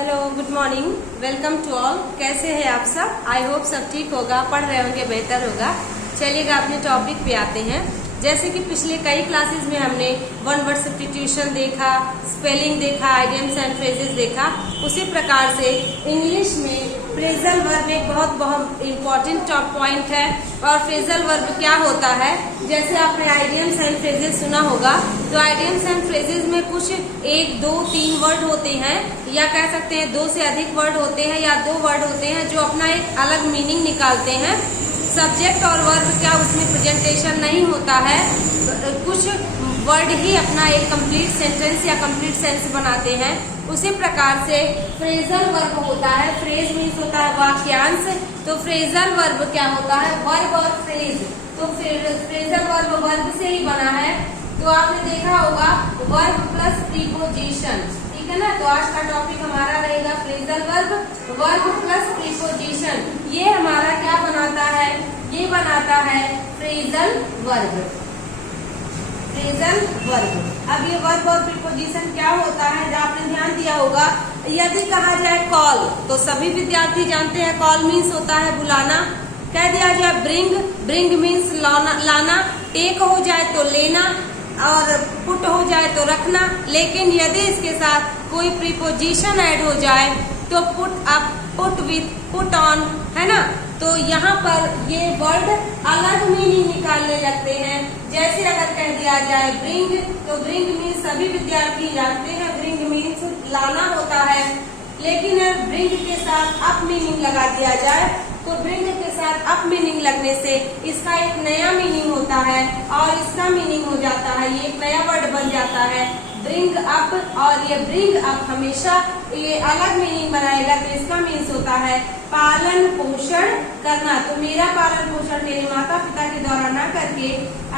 Hello, good morning, welcome to all. कैसे हैं आप सब? आई होप सब ठीक होगा, पढ़ रहे होंगे, बेहतर होगा। चलिएगा अपने टॉपिक पे आते हैं। जैसे कि पिछले कई क्लासेस में हमने वन वर्ड सब्स्टिट्यूशन देखा, स्पेलिंग देखा, आइडियम्स एंड फ्रेजेस देखा, उसी प्रकार से इंग्लिश में फ्रेजल वर्ब एक बहुत बहुत इम्पोर्टेंट टॉप पॉइंट है। और फ्रेजल वर्ब क्या होता है? जैसे आपने आइडियम्स एंड फ्रेजेस सुना होगा, तो आइडियम्स एंड फ्रेजेस में कुछ 1, 2, 3 वर्ड होते हैं, या कह सकते हैं 2 से अधिक वर्ड होते हैं, या 2 वर्ड होते हैं जो अपना एक अलग मीनिंग निकालते हैं। सब्जेक्ट और वर्ब क्या उसमें प्रेजेंटेशन नहीं होता है, कुछ वर्ड ही अपना एक कंप्लीट सेंटेंस या कंप्लीट सेंस बनाते हैं। उसी प्रकार से फ्रेजल वर्ब होता है। फ्रेज मीन्स होता है वाक्यांश, तो फ्रेजल वर्ब क्या होता है? वर्ब और फ्रेज। तो फ्रेजल वर्ब वर्ब से ही बना है। तो आपने देखा होगा वर्ब प्लस प्रीपोजिशन, ठीक है ना। तो आज का टॉपिक हमारा रहेगा phrasal verb, verb plus preposition. ये हमारा क्या बनाता है? ये बनाता है फ्रेजल वर्ब। Phrasal verb. अब ये वर्ब और प्रीपोजिशन क्या होता है, आपने ध्यान दिया होगा। यदि कहा जाए कॉल, तो सभी विद्यार्थी जानते हैं कॉल मीन्स होता है बुलाना। कह दिया जाए ब्रिंग, ब्रिंग मीन्स लाना। टेक हो जाए तो लेना, और पुट हो जाए तो रखना। लेकिन यदि इसके साथ कोई प्रीपोजिशन ऐड हो जाए तो put up, put with, put on, है ना। तो यहाँ पर ये वर्ड अलग मीनिंग निकालने लगते हैं। जैसे अगर कह दिया जाए ब्रिंग, तो ब्रिंग मीन्स सभी विद्यार्थी जानते हैं ब्रिंग मीन्स लाना होता है। लेकिन ब्रिंग के साथ अप मीनिंग लगा दिया जाए, तो ब्रिंग के साथ अप मीनिंग लगने से इसका एक नया मीनिंग होता है, और इसका मीनिंग हो जाता है, ये एक नया वर्ड बन जाता है ब्रिंग अप। और ये ब्रिंग अप हमेशा ये अलग मीनिंग बनाएगा, तो इसका मीन्स होता है पालन पोषण करना। तो मेरा पालन पोषण मेरे माता पिता के द्वारा ना करके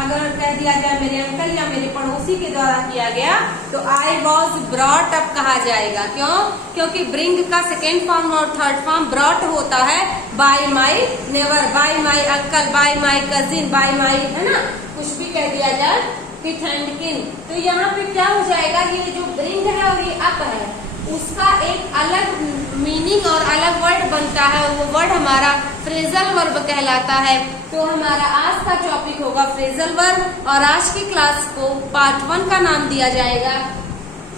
अगर कह दिया जाए मेरे अंकल या मेरे पड़ोसी के द्वारा किया गया, तो आई वॉज ब्रॉट अप कहा जाएगा। क्यों? क्योंकि ब्रिंग का सेकेंड फॉर्म और थर्ड फॉर्म ब्रॉट होता है bye my never, bye my uncle, bye my cousin, bye माई, है ना, कुछ भी कह दिया जाए किथ एंड किन। तो यहाँ पे क्या हो जाएगा, ये जो ब्रिंग है और ये अप है, उसका एक अलग मीनिंग और अलग वर्ड बनता है। वो वर्ड हमारा फ्रेजल वर्ब कहलाता है। तो हमारा आज का टॉपिक होगा फ्रेजल वर्ब, और आज की क्लास को पार्ट 1 का नाम दिया जाएगा,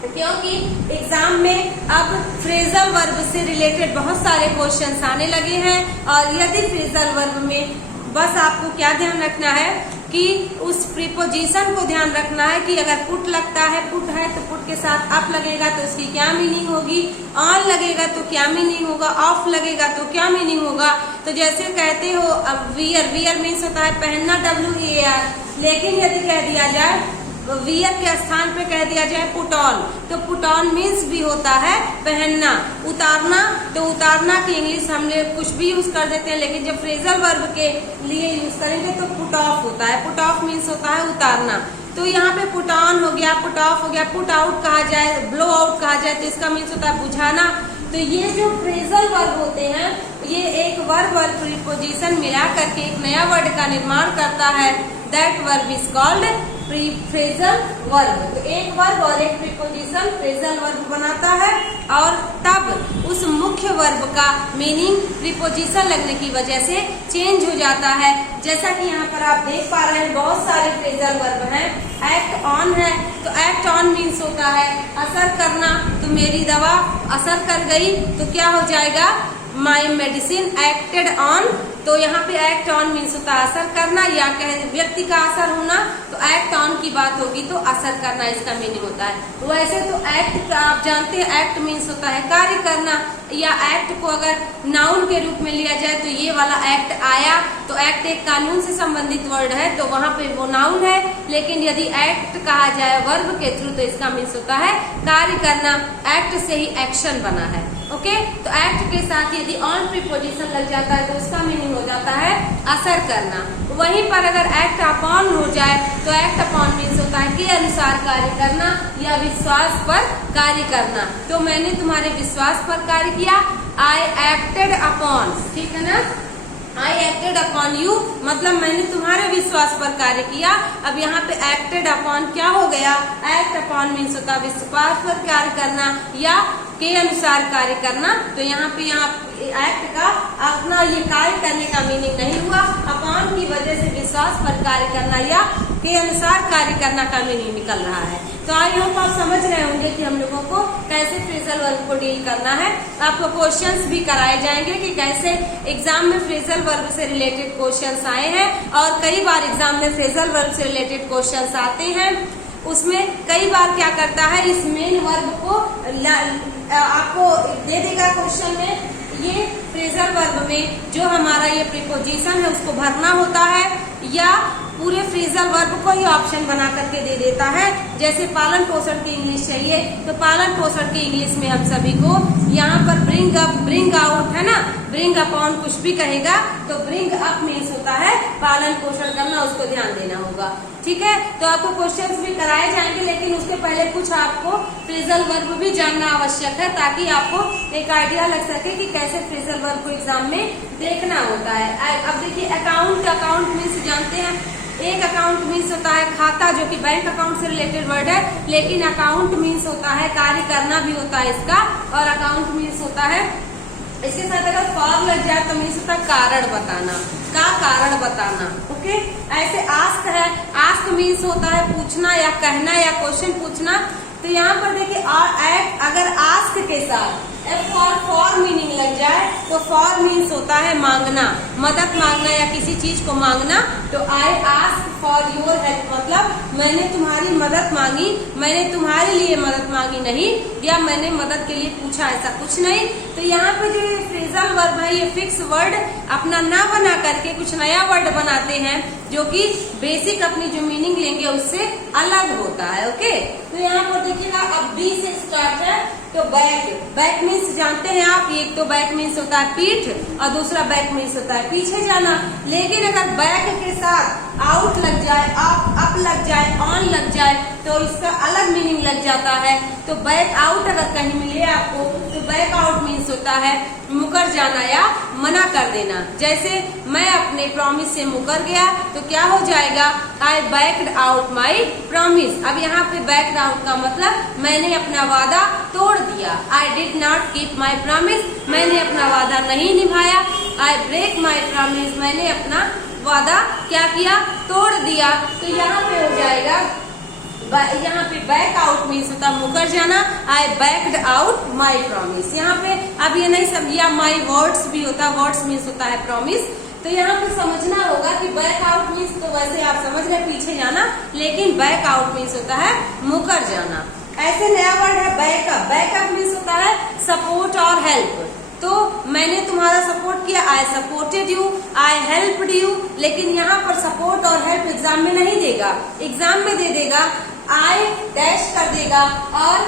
क्योंकि एग्जाम में अब फ्रेजल वर्ब से रिलेटेड बहुत सारे क्वेश्चंस आने लगे हैं। और यदि फ्रेजल वर्ब में बस आपको क्या ध्यान रखना है कि उस प्रीपोजिशन को ध्यान रखना है कि अगर पुट लगता है, पुट है तो पुट के साथ अप लगेगा तो उसकी क्या मीनिंग होगी, ऑन लगेगा तो क्या मीनिंग होगा, ऑफ लगेगा तो क्या मीनिंग होगा। तो जैसे कहते हो अब वियर, वियर मीन्स होता है पहनना, WEAR। लेकिन यदि कह दिया जाए वियर के स्थान पे कह दिया जाए पुट ऑन, तो पुट ऑन मीन्स भी होता है पहनना। उतारना, तो उतारना की इंग्लिश हमने कुछ भी यूज कर देते हैं, लेकिन जब फ्रेजल वर्ब के लिए यूज करेंगे तो पुट ऑफ होता है। पुट ऑफ मीन्स होता है उतारना। तो यहाँ पे पुट ऑन हो गया, पुट ऑफ हो गया, पुट आउट कहा जाए, ब्लो आउट कहा जाए, तो इसका मीन्स होता है बुझाना। तो ये जो फ्रेजल वर्ब होते हैं, ये एक वर्ब और प्रीपोजिशन मिला करके एक नया वर्ड का निर्माण करता है। That verb is called phrasal verb. तो एक वर्ब और एक प्रीपोजिशन फ्रेजल वर्ब बनाता है, और तब उस मुख्य वर्ब का मीनिंग प्रीपोजिशन लगने की वजह से चेंज हो जाता है। जैसा कि यहाँ पर आप देख पा रहे हैं बहुत सारे फ्रेजल वर्ब हैं। एक्ट ऑन है, तो एक्ट ऑन मीन्स होता है असर करना। तो मेरी दवा असर कर गई, तो क्या हो जाएगा, माई मेडिसिन एक्टेड ऑन। तो यहाँ पे एक्ट ऑन मीन्स होता है असर करना, या कह व्यक्ति का असर होना, तो एक्ट ऑन की बात होगी तो असर करना इसका मीनिंग होता है। वैसे तो एक्ट आप जानते हैं, एक्ट मीन्स होता है कार्य करना, या एक्ट को अगर नाउन के रूप में लिया जाए तो ये वाला एक्ट आया, तो एक्ट एक कानून से संबंधित वर्ड है, तो वहाँ पे वो नाउन है। लेकिन यदि एक्ट कहा जाए वर्ब के थ्रू, तो इसका मीन्स होता है कार्य करना। एक्ट से ही एक्शन बना है। ओके, तो एक्ट के साथ यदि ऑन प्रीपोजिशन लग जाता है तो उसका मीनिंग हो जाता है असर करना। वहीं पर अगर एक्ट अपॉन हो जाए तो एक्ट अपॉन मीन्स होता है के अनुसार कार्य करना, या विश्वास पर कार्य करना। तो मैंने तुम्हारे विश्वास पर कार्य किया, आई एक्टेड अपॉन, ठीक है ना। आई एक्टेड अपॉन यू मतलब मैंने तुम्हारे विश्वास पर कार्य किया। अब यहाँ पे एक्टेड अपॉन क्या हो गया, एक्ट अपॉन मीन्स होता है विश्वास पर कार्य करना या के अनुसार कार्य करना। तो यहाँ पे एक्ट का अपना ये कार्य करने का मीनिंग नहीं हुआ, अपॉन की वजह से विश्वास पर कार्य करना या के अनुसार कार्य करना का मीनिंग निकल रहा है। तो आई होप आप समझ रहे होंगे कि हम लोगों को कैसे फ्रेजल वर्ब को डील करना है। आपको क्वेश्चंस भी कराए जाएंगे कि कैसे एग्जाम में फ्रेजल वर्ब से रिलेटेड क्वेश्चंस आए हैं और कई बार एग्जाम में फ्रेजल वर्ब से रिलेटेड क्वेश्चंस आते हैं। उसमें कई बार क्या करता है, इस मेन वर्ब को आपको दे देगा क्वेश्चन में, ये फ्रेजल वर्ब में जो हमारा ये प्रीपोजिशन है उसको भरना होता है या पूरे फ्रेजल वर्ब को ही ऑप्शन बना करके दे देता है। जैसे पालन पोषण की इंग्लिश चाहिए तो पालन पोषण की इंग्लिश में हम सभी को यहाँ पर ब्रिंग अप, ब्रिंग आउट है ना, ब्रिंग अपॉन कुछ भी कहेगा तो ब्रिंग अप मीन्स होता है पालन पोषण करना, उसको ध्यान देना होगा। ठीक है, तो आपको क्वेश्चंस भी कराए जाएंगे लेकिन उसके पहले कुछ आपको फ्रेजल वर्ब भी जानना आवश्यक है ताकि आपको एक आइडिया लग सके कि कैसे फ्रेजल वर्ब को एग्जाम में देखना होता है। अब देखिए अकाउंट, अकाउंट मीन्स जानते हैं, एक अकाउंट मीन्स होता है खाता जो कि बैंक अकाउंट से रिलेटेड वर्ड है, लेकिन अकाउंट मीन्स होता है कार्य करना भी होता है इसका, और अकाउंट मीन्स होता है इसके साथ अगर फॉर लग जाए तो मीन्स होता है कारण बताना, का कारण बताना। ओके, ऐसे आस्क है, आस्क मीन्स होता है पूछना या कहना या क्वेश्चन पूछना। तो यहाँ पर देखिए अगर आस्क के साथ फॉर मीनिंग लग जाए तो फॉर मीन्स होता है मांगना, मदद मांगना या किसी चीज को मांगना। तो I ask for your help मतलब मैंने तुम्हारी मदद मांगी, मैंने तुम्हारे लिए मदद मांगी नहीं, या मैंने मदद के लिए पूछा, ऐसा कुछ नहीं। तो यहाँ पे जो ये फ्रेजल वर्ब है ये फिक्स वर्ड अपना ना बना करके कुछ नया वर्ड बनाते हैं जो कि बेसिक अपनी जो मीनिंग लेंगे उससे अलग होता है। ओके, तो यहाँ पर देखिएगा अब बी से स्टार्ट है तो बैक, बैक मीन्स जानते हैं आप, एक तो बैक मीन्स होता है पीठ और दूसरा बैक मीन्स होता है पीछे जाना। लेकिन अगर बैक के साथ आउट लग जाए, अप लग जाए, ऑन लग जाए तो इसका अलग मीनिंग लग जाता है। तो बैक आउट अगर कहीं मिले आपको तो बैक आउट मीन्स होता है मुकर जाना या मना कर देना। जैसे मैं अपने प्रॉमिस से मुकर गया तो क्या हो जाएगा, आई बैक्ड आउट माई प्रॉमिस। अब यहाँ पे बैक्ड आउट का मतलब मैंने अपना वादा तोड़ दिया। I did not keep my promise, मैंने अपना वादा नहीं निभाया। आई ब्रेक माई प्रॉमिस, मैंने अपना वादा क्या किया, तोड़ दिया। तो यहाँ पे हो जाएगा, यहाँ पे बैक आउट मीन्स होता है मुकर जाना, आई बैक्ड आउट माई प्रॉमिस। यहाँ पे अब ये नहीं समझिए माई वर्ड्स भी होता है, वर्ड्स मीन्स होता है प्रॉमिस। तो यहाँ पे समझना होगा कि बैक आउट मीन्स तो वैसे आप समझ रहे पीछे जाना, लेकिन बैक आउट मीन्स होता है मुकर जाना। ऐसे नया वर्ड है बैकअप, बैकअप मीन्स होता है सपोर्ट और हेल्प। तो मैंने तुम्हारा सपोर्ट किया, I supported you, I helped you. लेकिन यहाँ पर सपोर्ट और हेल्प एग्जाम में नहीं देगा, एग्जाम में दे देगा आई डैश कर देगा और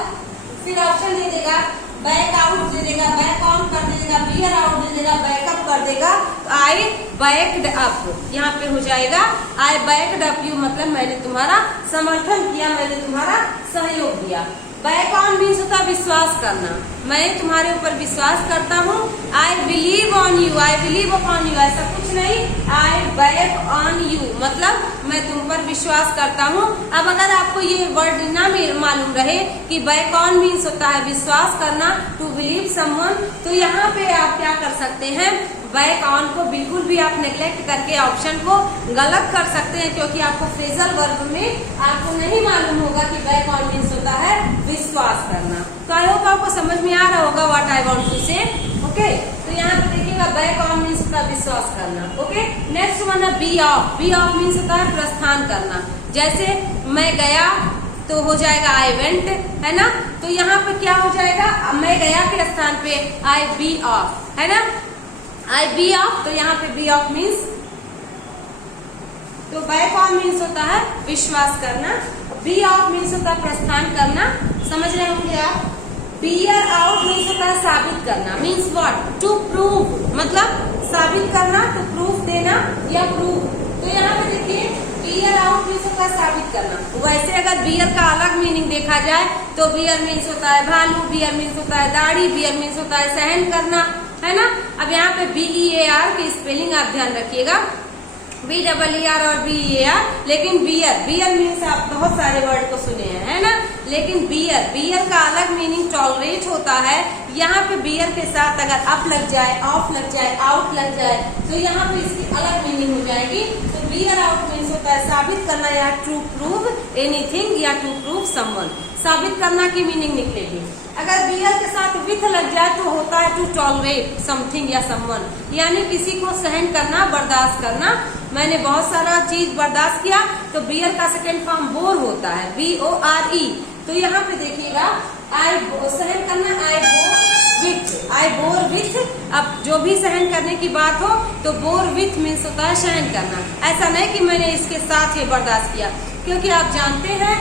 फिर ऑप्शन दे देगा बैक आउट दे देगा, बैक ऑन कर देगा, बियर आउट दे देगा, बैकअप कर देगा। तो आई बैक्ड अप यहाँ पे हो जाएगा आई बैक्ड अप यू मतलब मैंने तुम्हारा समर्थन किया, मैंने तुम्हारा सहयोग दिया। बैक ऑन मीन्स होता है विश्वास करना, मैं तुम्हारे ऊपर विश्वास करता हूँ। I believe on you, I believe upon you, ऐसा कुछ नहीं। आई बैक ऑन यू मतलब मैं तुम पर विश्वास करता हूँ। अब अगर आपको ये वर्ड ना मालूम रहे कि बैक ऑन मीन्स होता है विश्वास करना, टू बिलीव समवन, तो यहाँ पे आप क्या कर सकते हैं, बैक ऑन को बिल्कुल भी आप नेग्लेक्ट करके ऑप्शन को गलत कर सकते हैं, क्योंकि आपको फ्रेजल वर्ब में आपको नहीं मालूम होगा कि बैक ऑन मीन्स होता है विश्वास करना। तो आई होप आपको समझ में आ रहा होगा व्हाट आई वांट टू से। ओके, तो यहाँ पे देखिएगा बैक ऑन मीन्स होता है विश्वास करना। ओके, नेक्स्ट वन है be off, be off means होता है प्रस्थान करना। जैसे मैं गया तो हो जाएगा आई वेंट, है ना। तो यहाँ पे क्या हो जाएगा, मैं गया के स्थान पे आई बी ऑफ, है ना, आई बी ऑफ। तो यहाँ पे बी ऑफ मीन्स, तो बैक ऑन मीन्स होता है विश्वास करना, बी ऑफ मीन्स होता है प्रस्थान करना। समझ रहे होंगे आप। बियर आउट मीन्स होता है साबित करना, मीन्स व्हाट, टू प्रूव मतलब साबित करना, टू प्रूफ देना या प्रूव। तो यहाँ पे देखिए बियर आउट मीन्स होता है साबित करना। वैसे अगर बियर का अलग मीनिंग देखा जाए तो बियर मीन्स होता है भालू, बियर मीन्स होता है दाढ़ी, बियर मीन्स होता है सहन करना, है ना। अब यहाँ पे BEAR की स्पेलिंग आप ध्यान रखिएगा, BEER और BEAR, लेकिन बियर मीन्स आप बहुत सारे वर्ड को सुने हैं, है ना। लेकिन बियर का अलग मीनिंग टॉलरेट होता है। यहाँ पे बियर के साथ अगर अप लग जाए, ऑफ लग जाए, आउट लग जाए तो यहाँ पे इसकी अलग मीनिंग हो जाएगी। तो बियर आउट मीन्स होता है साबित करना या टू प्रूव एनीथिंग या टू प्रूव समवन, साबित करना की मीनिंग निकलेगी। अगर बियर के साथ विथ लग जाए तो होता है टू टॉलरेट समथिंग या समवन, यानी किसी को सहन करना, बर्दाश्त करना। मैंने बहुत सारा चीज बर्दाश्त किया, तो बियर का सेकेंड फॉर्म बोर होता है, BORE। तो यहाँ पे देखिएगा सहन करना, आई बोर विथ। अब जो भी सहन करने की बात हो तो बोर विथ मीन्स होता है सहन करना। ऐसा नहीं कि मैंने इसके साथ ही बर्दाश्त किया, क्योंकि आप जानते हैं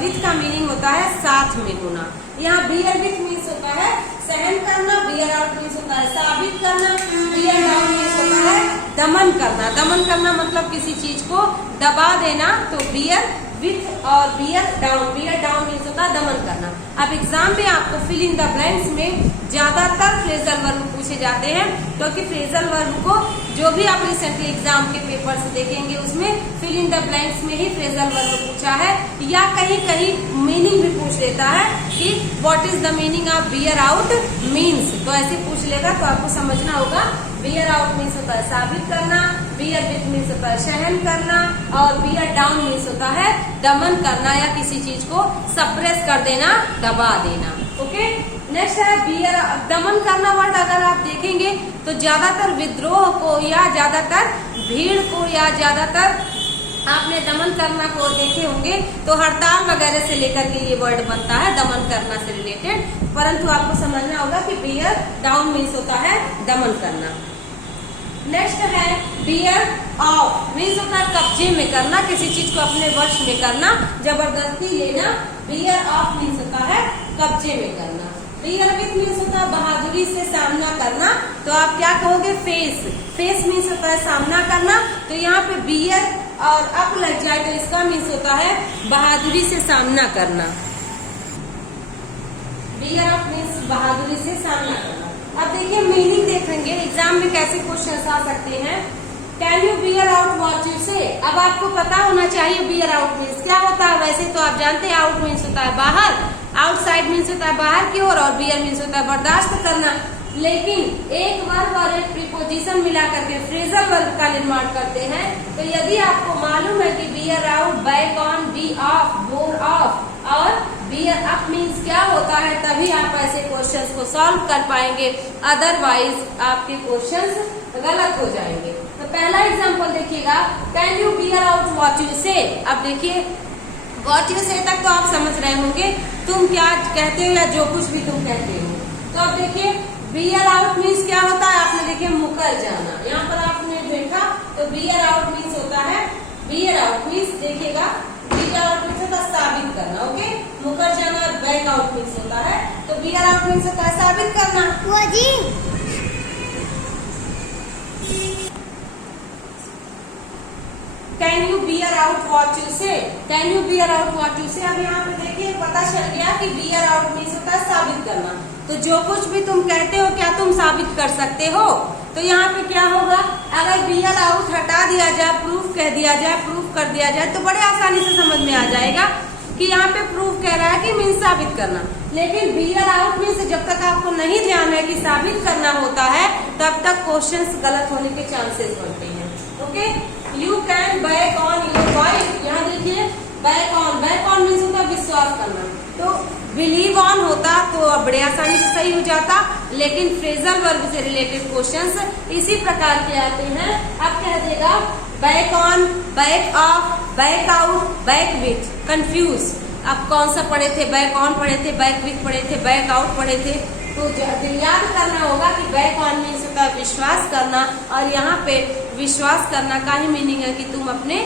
विथ का मीनिंग होता है साथ में होना। यहाँ बियर विथ मीन्स होता है सहन करना, बियर आउट मीन्स होता है साबित करना, बियर डाउन मीन्स होता है दमन करना। दमन करना मतलब किसी चीज को दबा देना। तो बियर विथ और बियर डाउन मीन्स होता है दमन करना। अब एग्जाम में आपको फिल इन द ब्लैंक्स में ज्यादातर फ्रेजल वर्ब पूछे जाते हैं, क्योंकि फ्रेजल वर्ब को जो भी आप रिसेंटली एग्जाम के पेपर से देखेंगे उसमें फिल इन द ब्लैंक्स में ही फ्रेजल वर्ब पूछा है, या कहीं कहीं मीनिंग भी पूछ लेता है कि what is the meaning of beer out means. तो ऐसे पूछ लेगा, तो आपको समझना होगा बियर आउट मीन्स होता है साबित करना, बियर विथ मीन्स होता है सहन करना, और बियर डाउन मीन्स होता है दमन करना या किसी चीज को सप्रेस कर देना, दबा देना। ओके, नेक्स्ट है बियर। दमन करना वर्ड अगर आप देखेंगे तो ज्यादातर विद्रोह को या ज्यादातर भीड़ को या ज्यादातर आपने दमन करना को देखे होंगे, तो हड़ताल वगैरह से लेकर के ये वर्ड बनता है दमन करना से रिलेटेड। परंतु आपको समझना होगा कि बियर डाउन मीन्स होता है दमन करना। नेक्स्ट है बियर ऑफ मीन्स होता है कब्जे में करना, किसी चीज को अपने वश में करना, जबरदस्ती लेना। बियर ऑफ मीन्स होता है कब्जे में करना। बियर विथ मीन्स होता है बहादुरी से सामना करना। तो आप क्या कहोगे, फेस मीन्स होता है सामना करना। तो यहाँ पे बियर और अप लग जाए तो इसका मीन्स होता है बहादुरी से सामना करना। बियर अप मीन्स बहादुरी से सामना करना। अब देखिए मीनिंग देखेंगे एग्जाम में कैसे क्वेश्चन आ सकते हैं। Can you bear out what you say. अब आपको पता होना चाहिए बियर आउट मीन्स क्या होता है। वैसे तो आप जानते हैं आउट मीन्स होता है बाहर, आउटसाइड मीन्स होता है बाहर की ओर, और बियर मीन्स होता है बर्दाश्त करना। लेकिन एक वर्ब और एक प्रीपोजिशन मिला करके फ्रेजल वर्ब का निर्माण करते हैं। तो यदि आपको मालूम है कि bear out, back on, be off, bore off और बियर अप मीन्स क्या होता है, तभी आप ऐसे क्वेश्चंस को सॉल्व कर पाएंगे, अदरवाइज आपके क्वेश्चंस गलत हो जाएंगे। तो पहला एग्जांपल देखिएगा, can you bear out what you say. अब देखिए व्हाट यू से तक तो आप समझ रहे होंगे, तुम क्या कहते हो या जो कुछ भी तुम कहते हो। तो अब देखिए बियर आउट मीन्स क्या होता है, आपने देखिए मुकर जाना। यहाँ पर आपने देखा तो बियर आउट मीन्स होता है, बियर आउट मीन्स देखिएगा बियर आउट मीन्स होता है साबित करना। ओके, मुकर जाना बैक आउट मीन्स होता है। तो बियर आउट मीन्स होता है साबित करना। वो जी can you bear out what you say. Can you bear out what you say. अब यहाँ पे देखिए पता चल गया कि बियर आउट मीन्स होता है साबित करना। तो जो कुछ भी तुम कहते हो क्या तुम साबित कर सकते हो। तो यहाँ पे क्या होगा, अगर बियर आउट हटा दिया जाए, प्रूफ कह दिया जाए, प्रूफ कर दिया जाए, तो बड़े आसानी से समझ में आ जाएगा कि यहाँ पे प्रूफ कह रहा है कि मीन्स साबित करना। लेकिन बियर आउट मीन्स जब तक आपको नहीं ध्यान है कि साबित करना होता है, तब तक क्वेश्चंस गलत होने के चांसेस बनते हैं। Okay, you can back on your wife. यहाँ देखिए बैक ऑन मीन्स होता है विश्वास करना। तो बिलीव ऑन होता तो बड़े आसानी से सही हो जाता, लेकिन फ्रेजल वर्ब से रिलेटेड क्वेश्चंस इसी प्रकार के आते हैं। अब कह देगा back on, back of, back out, back with, confuse. अब कौन सा पढ़े थे, बैक ऑन पढ़े थे, बैक विथ पढ़े थे, बैक आउट पढ़े थे। तो याद करना होगा कि बैक ऑन मीन्स होता है विश्वास करना, और यहाँ पे विश्वास करना का ही मीनिंग है कि तुम अपने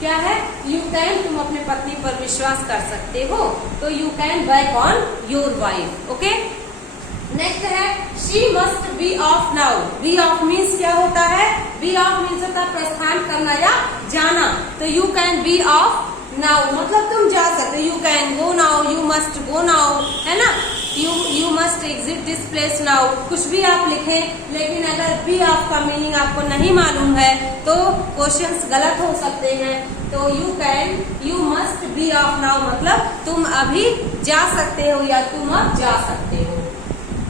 क्या है, यू कैन, तुम अपने पत्नी पर विश्वास कर सकते हो। तो you can back on your wife. Okay, next है she must be off now. Be off means क्या होता है, बी ऑफ मीन्स होता है प्रस्थान करना या जाना। तो you can be off now मतलब तुम जा सकते, you can go now, you must go now, है ना। You must exit this place now, कुछ भी आप लिखें, लेकिन अगर बी ऑफ का मीनिंग आपको नहीं मालूम है तो क्वेश्चंस गलत हो सकते हैं। तो you must be off now मतलब तुम अभी जा सकते हो या तुम अब जा सकते हो।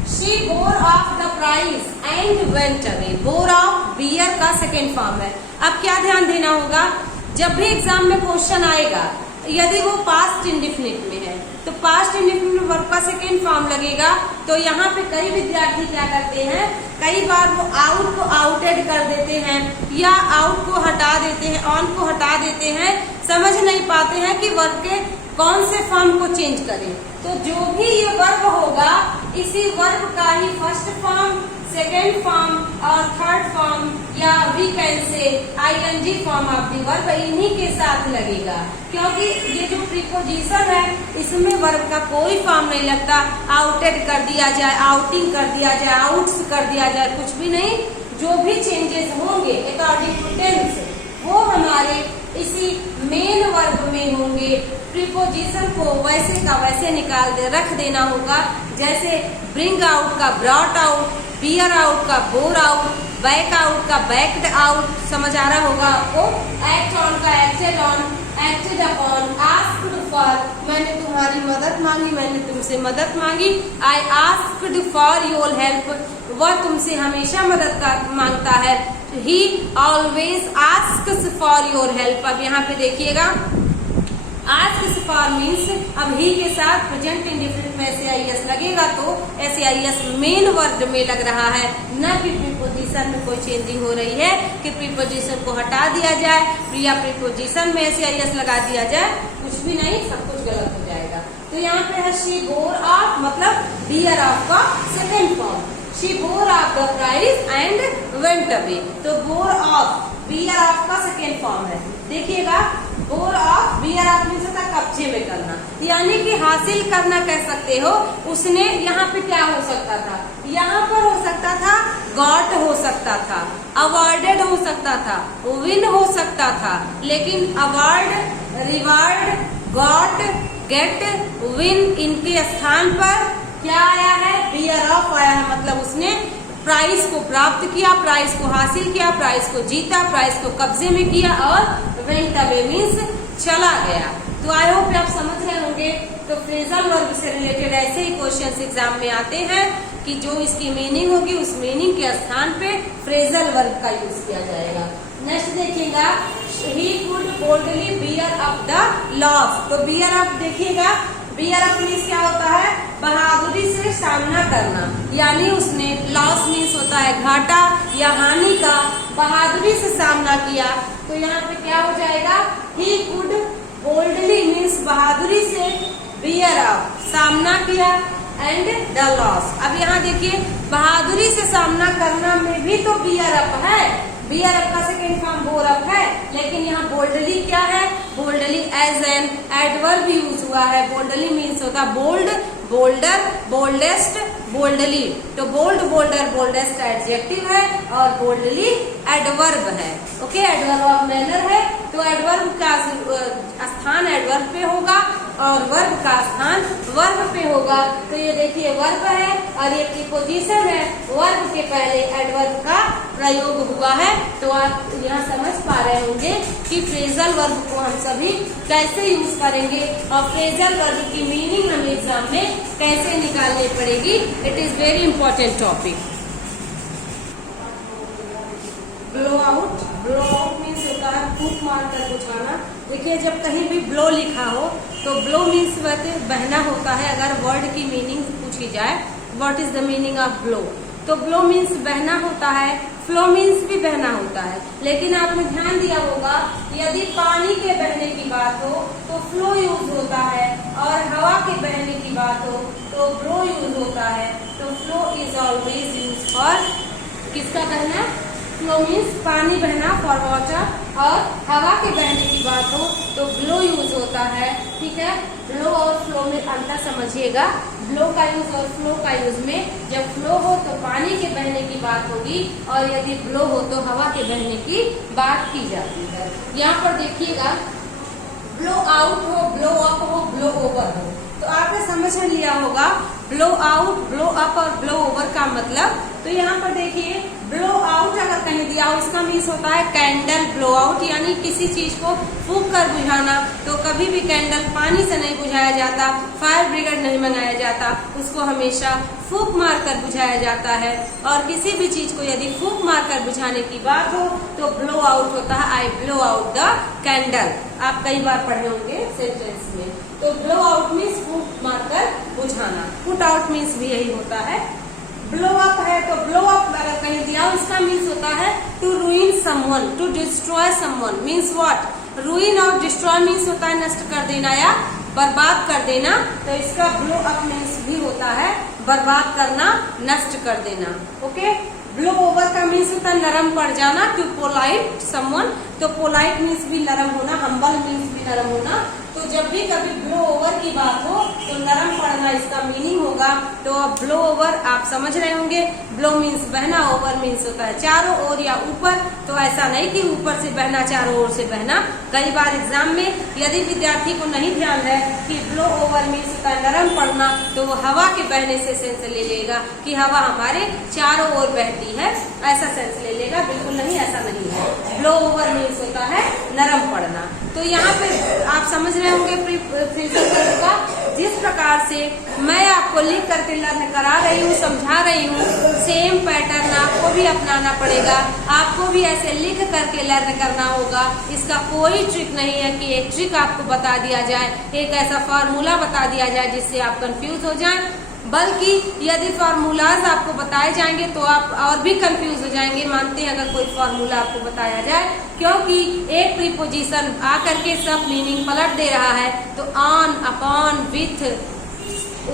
She bore off the prize and went away, bore off bear का सेकेंड फॉर्म है। अब क्या ध्यान देना होगा, जब भी एग्जाम में क्वेश्चन आएगा यदि वो पास्ट इंडेफिनिट में है तो पास्ट इंडेफिनिट में वर्ब का सेकेंड फॉर्म लगेगा। तो यहाँ पे कई विद्यार्थी क्या करते हैं, कई बार वो आउट को आउटेड कर देते हैं या आउट को हटा देते हैं, ऑन को हटा देते हैं, समझ नहीं पाते हैं कि वर्ब के कौन से फॉर्म को चेंज करें। तो जो भी ये वर्ब होगा इसी वर्ब का ही फर्स्ट फॉर्म, सेकेंड फॉर्म और थर्ड फॉर्म या we can say ING form of the verb इन्हीं के साथ लगेगा, क्योंकि ये जो प्रीपोजिशन है इसमें वर्ब का कोई फॉर्म नहीं लगता। आउटेड कर दिया जाए, आउटिंग कर दिया जाए, आउट्स कर दिया जाए, कुछ भी नहीं। जो भी चेंजेस होंगे अकॉर्डिंग टू टेंस वो हमारे इसी मेन वर्ब में होंगे। प्रीपोजिशन को वैसे का वैसे निकाल दे रख देना होगा, जैसे ब्रिंग आउट का ब्रॉट आउट, बियर आउट का बोर आउट, बैक आउट का बैक्ड आउट, समझ आ रहा होगा आपको। एक्ट ऑन का acted on, acted upon, asked for, मैंने तुम्हारी मदद मांगी, मैंने तुमसे मदद मांगी। I asked for your help, वह तुमसे हमेशा मदद का मांगता है। ही always asks for your help. अब यहाँ पे देखिएगा आस्क्स फॉर मीन्स अब ही के साथ प्रेजेंट इंडेफिनिट में एस लगेगा तो एस मेन वर्ड में लग रहा है, न कि प्रीपोजिशन में कोई चेंजिंग हो रही है कि प्रीपोजिशन को हटा दिया जाए या प्रीपोजिशन में एस लगा दिया जाए, कुछ भी नहीं, सब कुछ गलत हो जाएगा। तो यहाँ पे है शी बोर ऑफ मतलब बियर ऑफ का second form, she bore off the prize and went away. तो बोर ऑफ बियर ऑफ का सेकेंड फॉर्म है, देखिएगा bore off bear off means होता कब्जे में करना, यानी कि हासिल करना कह सकते हो। उसने यहाँ पे क्या हो सकता था, यहाँ पर हो सकता था गॉट हो सकता था, अवार्डेड हो सकता था, विन हो सकता था, लेकिन award, reward, got, get, win इनके स्थान पर क्या आया है, बियर ऑफ आया है। मतलब उसने प्राइज को प्राप्त किया, प्राइज को हासिल किया, प्राइज को जीता, प्राइज को कब्जे में किया और वेंट अवे मीन्स चला गया। तो आई होप आप समझ रहे होंगे। तो फ्रेजल वर्ब से रिलेटेड ऐसे ही क्वेश्चंस एग्जाम में आते हैं कि जो इसकी मीनिंग होगी उस मीनिंग के स्थान पे फ्रेजल वर्ब का यूज किया जाएगा। नेक्स्ट देखिएगा, he could boldly beer up the loss. तो बियर अप देखिएगा, बियर अप मीन्स क्या होता है, बहादुरी से सामना करना, यानी उसने लॉस मीन्स होता है घाटा या हानि का, बहादुरी से सामना किया। तो यहाँ पे क्या हो जाएगा, ही कुड बोल्डली मीन्स बहादुरी से, बियर अप सामना किया, एंड द लॉस। अब यहाँ देखिए बहादुरी से सामना करना में भी तो बियर अप है, बियर अप का सेकेंड फॉर्म बोर अप है, लेकिन यहाँ बोल्डली क्या है, boldly as an adverb use हुआ है। बोल्डली मीन्स होता बोल्ड, बोल्डर, बोल्डेस्ट, बोल्डली। तो बोल्ड, बोल्डर, बोल्डेस्ट एडजेक्टिव है और बोल्डली एडवर्ब है। ओके, एडवर्ब ऑफ मैनर है। तो एडवर्ब का स्थान एडवर्ब पे होगा और वर्ब का स्थान वर्ब पे होगा। तो ये देखिए वर्ब है और ये प्रीपोजिशन है, वर्ब के पहले एडवर्ब का प्रयोग हुआ है। तो आप यहाँ समझ पा रहे होंगे कि फ्रेजल वर्ब को हम सभी कैसे यूज करेंगे और फ्रेजल वर्ब की मीनिंग हमें एग्जाम में कैसे निकालनी पड़ेगी। It is very important topic. Blow out, blow out means होता है फूंक मार कर बुझाना। देखिए जब कहीं भी ब्लो लिखा हो तो ब्लो मीन्स बहना होता है। अगर वर्ड की मीनिंग पूछी जाए what is the meaning of blow, तो ब्लो मीन्स बहना होता है, फ्लो मीन्स भी बहना होता है। लेकिन आपने ध्यान दिया होगा यदि पानी के बहने की बात हो तो फ्लो यूज होता है और हवा के बहने की बात हो तो ब्लो यूज होता है। तो flow is always use for किसका बहना, फ्लो मीन्स पानी बहना फॉर वाटर, और हवा के बहने की बात हो तो ब्लो यूज होता है। ठीक है, ब्लो और फ्लो में अंतर समझिएगा। ब्लो का यूज और फ्लो का यूज में जब फ्लो हो तो पानी के बहने की बात होगी और यदि ब्लो हो तो हवा के बहने की बात की जाती है। यहाँ पर देखिएगा ब्लो आउट हो, ब्लो अप हो, ब्लो ओवर हो, तो आपने समझ लिया होगा ब्लो आउट, ब्लो अप और ब्लो ओवर का मतलब। तो यहाँ पर देखिए ब्लो आउट अगर कहीं दिया हो इसका मीन्स होता है कैंडल ब्लो आउट, यानी किसी चीज को फूंक कर बुझाना। तो कभी भी कैंडल पानी से नहीं बुझाया जाता, फायर ब्रिगेड नहीं मंगाया जाता, उसको हमेशा फूंक मार कर बुझाया जाता है। और किसी भी चीज को यदि फूंक मार कर बुझाने की बात हो तो ब्लो आउट होता है आई ब्लो आउट द कैंडल। आप कई बार पढ़े होंगे सेंटेंस में। तो ब्लो आउट मीन्स फूंक मार कर बुझाना, पुट आउट मीन्स भी यही होता है। ब्लो अप है तो ब्लो अप अगर कहीं दिया हो इसका मीन्स होता है to ruin someone, to destroy someone means what. Ruin और डिस्ट्रॉय मीन्स होता है नष्ट कर देना या बर्बाद कर देना। तो इसका ब्लो अप मीन्स भी होता है बर्बाद करना, नष्ट कर देना। ओके। ब्लो ओवर का मीन्स होता है नरम पड़ जाना, टू पोलाइट समवन। तो पोलाइट मीन्स भी नरम होना, हम्बल मीन्स भी नरम होना। तो जब भी कभी ब्लो ओवर की बात हो तो नरम पड़ना इसका मीनिंग होगा। तो अब ब्लो ओवर आप समझ रहे होंगे, ब्लो मीन्स बहना, ओवर मीन्स होता है चारों ओर या ऊपर। तो ऐसा नहीं कि ऊपर से बहना, चारों ओर से बहना। कई बार एग्जाम में यदि विद्यार्थी को नहीं ध्यान है कि ब्लो ओवर मीन्स होता है नरम पड़ना, तो वो हवा के बहने से सेंस ले लेगा कि हवा हमारे चारों ओर बहती है, ऐसा सेंस ले लेगा। बिल्कुल नहीं, ऐसा नहीं है। ब्लो ओवर मीन्स होता है नरम पड़ना। तो यहाँ पे आप समझ रहे होंगे फ्रेजल वर्ब का। जिस प्रकार से मैं आपको लिख करके लर्न करा रही हूँ, समझा रही हूँ, सेम पैटर्न आपको भी अपनाना पड़ेगा। आपको भी ऐसे लिख करके लर्न करना होगा। इसका कोई ट्रिक नहीं है कि एक ट्रिक आपको बता दिया जाए, एक ऐसा फॉर्मूला बता दिया जाए जिससे आप कंफ्यूज हो जाएं। बल्कि यदि फार्मूलाज आपको बताए जाएंगे तो आप और भी कंफ्यूज हो जाएंगे। मानते हैं अगर कोई फार्मूला आपको बताया जाए, क्योंकि एक प्रीपोजिशन आकर के सब मीनिंग पलट दे रहा है। तो ऑन, अपॉन, विथ,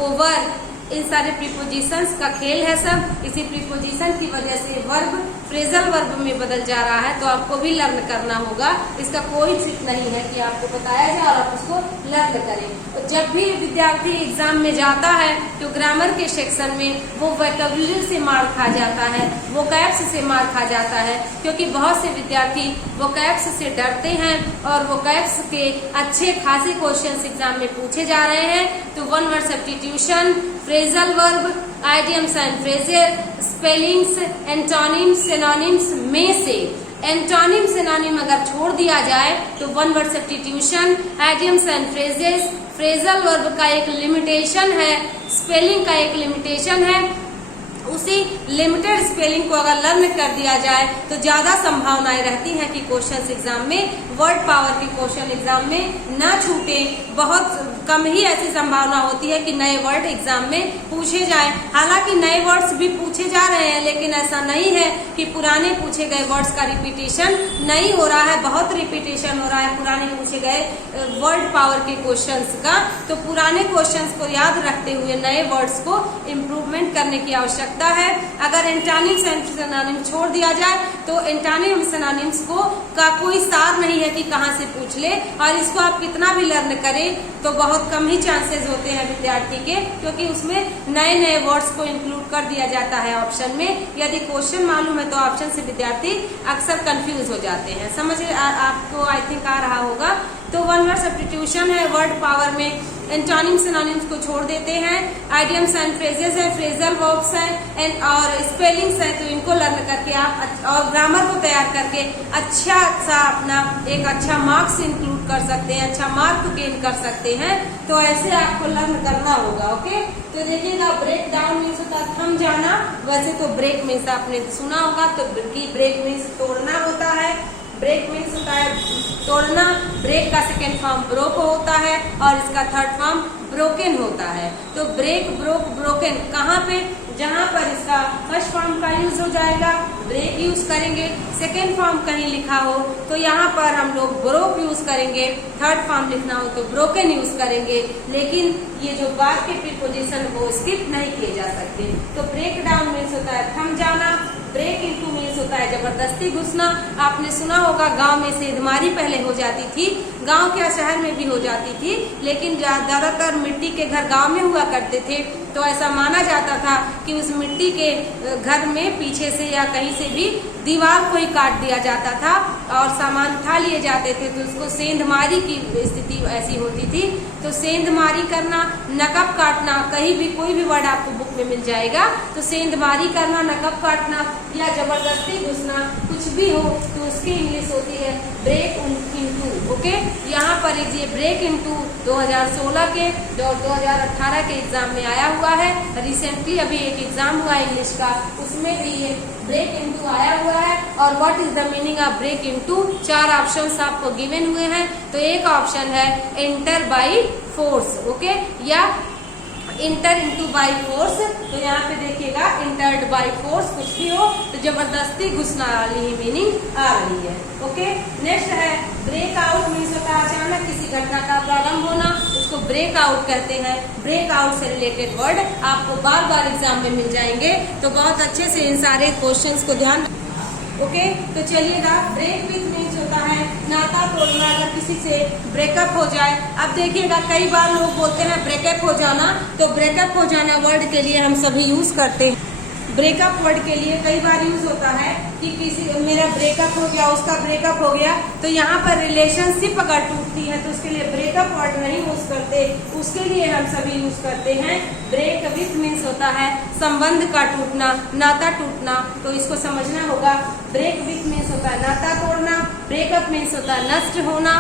ओवर, इन सारे प्रीपोजिशंस का खेल है सब। इसी प्रीपोजिशन की वजह से वर्ब फ्रेजल वर्ब में बदल जा रहा है। तो आपको भी लर्न करना होगा। इसका कोई ट्रिक नहीं है कि आपको बताया जाए और आप उसको लर्न करें। तो जब भी विद्यार्थी एग्जाम में जाता है तो ग्रामर के सेक्शन में वो वोकैबुलरी से मार खा जाता है, वोकैब्स से मार खा जाता है। क्योंकि बहुत से विद्यार्थी वोकैब्स से डरते हैं और वोकैब्स के अच्छे खासे क्वेश्चन एग्जाम में पूछे जा रहे हैं। तो one word substitution, phrasal verb, idioms and phrases, spellings, antonyms, synonyms में से एंटोनिम सिनोनिम अगर छोड़ दिया जाए तो one word substitution, idioms and phrases, phrasal verb का एक लिमिटेशन है, स्पेलिंग का एक लिमिटेशन है। उसी लिमिटेड स्पेलिंग को अगर लर्न कर दिया जाए तो ज्यादा संभावनाएं रहती हैं कि क्वेश्चन एग्जाम में, वर्ड पावर के क्वेश्चन एग्जाम में न छूटे। बहुत कम ही ऐसी संभावना होती है कि नए वर्ड एग्जाम में पूछे जाए। हालांकि नए वर्ड्स भी पूछे जा रहे हैं, लेकिन ऐसा नहीं है कि पुराने पूछे गए वर्ड्स का रिपीटेशन नहीं हो रहा है। बहुत रिपीटेशन हो रहा है पुराने पूछे गए वर्ड पावर के क्वेश्चंस का। तो पुराने क्वेश्चंस को याद रखते हुए नए वर्ड्स को इम्प्रूवमेंट करने की आवश्यकता है। अगर एंटोनिम्स एंड सिनोनिम्स छोड़ दिया जाए तो एंटोनिम्स सिनोनिम्स को का कोई सार नहीं है कि कहाँ से पूछ ले, और इसको आप कितना भी लर्न करें तो बहुत कम ही चांसेस होते हैं विद्यार्थी के, क्योंकि उसमें नए नए वर्ड्स को इंक्लूड कर दिया जाता है ऑप्शन में। यदि क्वेश्चन मालूम है तो ऑप्शन से विद्यार्थी अक्सर कंफ्यूज हो जाते हैं। समझ आपको आई थिंक आ रहा होगा। तो वन वर्ड सब्स्टिट्यूशन है वर्ड पावर में, एंटोनिम सिनोनिम्स को छोड़ देते हैं, आइडियम्स एंड फ्रेजेस है, फ्रेजल वर्ब्स हैं और स्पेलिंग्स है। तो इनको लर्न करके आप और ग्रामर को तैयार करके अच्छा सा अपना एक अच्छा मार्क्स इंक्लूड कर सकते हैं, अच्छा मार्क गेन कर सकते हैं। तो ऐसे आपको लर्न करना होगा। ओके। तो देखिएगा ब्रेक डाउन मीन्स होता है थम जाना। वैसे तो ब्रेक मीन्स आपने सुना होगा, तो ब्रेक मीन्स तोड़ना होता है। ब्रेक मीन्स होता है तोड़ना। ब्रेक का सेकेंड फॉर्म ब्रोक होता है और इसका थर्ड फॉर्म ब्रोकन होता है। तो ब्रेक, ब्रोक, ब्रोकन कहाँ पे, जहाँ पर इसका फर्स्ट फॉर्म का यूज हो जाएगा ब्रेक यूज करेंगे, सेकेंड फॉर्म कहीं लिखा हो तो यहाँ पर हम लोग ब्रोक यूज करेंगे, थर्ड फॉर्म लिखना हो तो ब्रोकन यूज करेंगे। लेकिन ये जो बाद के प्रीपोजिशन वो स्किप नहीं किए जा सकते। तो ब्रेक डाउन मीन्स होता है थम जाना, ब्रेक इनटू मीन्स होता है जबरदस्ती घुसना। आपने सुना होगा गांव में सेंधमारी पहले हो जाती थी, गांव क्या शहर में भी हो जाती थी, लेकिन ज्यादातर मिट्टी के घर गांव में हुआ करते थे। तो ऐसा माना जाता था कि उस मिट्टी के घर में पीछे से या कहीं से भी दीवार को ही काट दिया जाता था और सामान उठा लिए जाते थे। तो उसको सेंधमारी की स्थिति ऐसी होती थी। तो सेंधमारी करना, नकब काटना, कहीं भी कोई भी वर्ड आपको बुक में मिल जाएगा तो सेंधमारी करना, नकब काटना या जबरदस्ती घुसना, कुछ भी हो तो उसकी इंग्लिश होती है ब्रेक इनटू। ओके, यहाँ पर ये ब्रेक इनटू 2016 के और 2018 के एग्जाम में आया हुआ है। रिसेंटली अभी एक एग्जाम हुआ इंग्लिश का, उसमें भी ये ब्रेक इनटू आया हुआ है। और what is the meaning of break into? 4 options आपको गिवन हुए हैं। तो एक ऑप्शन है एंटर बाय फोर्स, ओके, या इंटर इनटू बाय फोर्स। तो यहाँ पे देखिएगा इंटर्ड बाय फोर्स, कुछ भी हो तो जबरदस्ती घुसना वाली ही मीनिंग आ रही है। ओके, नेक्स्ट है ब्रेक आउट मीन्स होता है अचानक किसी घटना का प्रारंभ होना, उसको ब्रेक आउट कहते हैं। ब्रेक आउट से रिलेटेड वर्ड आपको बार बार एग्जाम में मिल जाएंगे, तो बहुत अच्छे से इन सारे क्वेश्चंस को ध्यान। ओके, तो चलिएगा, ब्रेक विथ मीन्स होता है नाता तोड़ना, अगर किसी से ब्रेकअप हो जाए। अब देखिएगा कई बार लोग बोलते हैं ब्रेकअप हो जाना, तो ब्रेकअप हो जाना वर्ड के लिए हम सभी यूज करते हैं। ब्रेकअप वर्ड के लिए कई बार यूज होता है कि किसी मेरा ब्रेकअप हो गया, उसका ब्रेकअप हो गया, तो यहाँ पर रिलेशनशिप अगर टूटती है तो उसके लिए ब्रेकअप वर्ड नहीं यूज करते, उसके लिए हम सभी यूज करते हैं ब्रेक विथ मीन्स होता है संबंध का टूटना, नाता टूटना। तो इसको समझना होगा, ब्रेक विथ मीन्स होता है नाता तोड़ना, ब्रेकअप मीन्स होता है नष्ट होना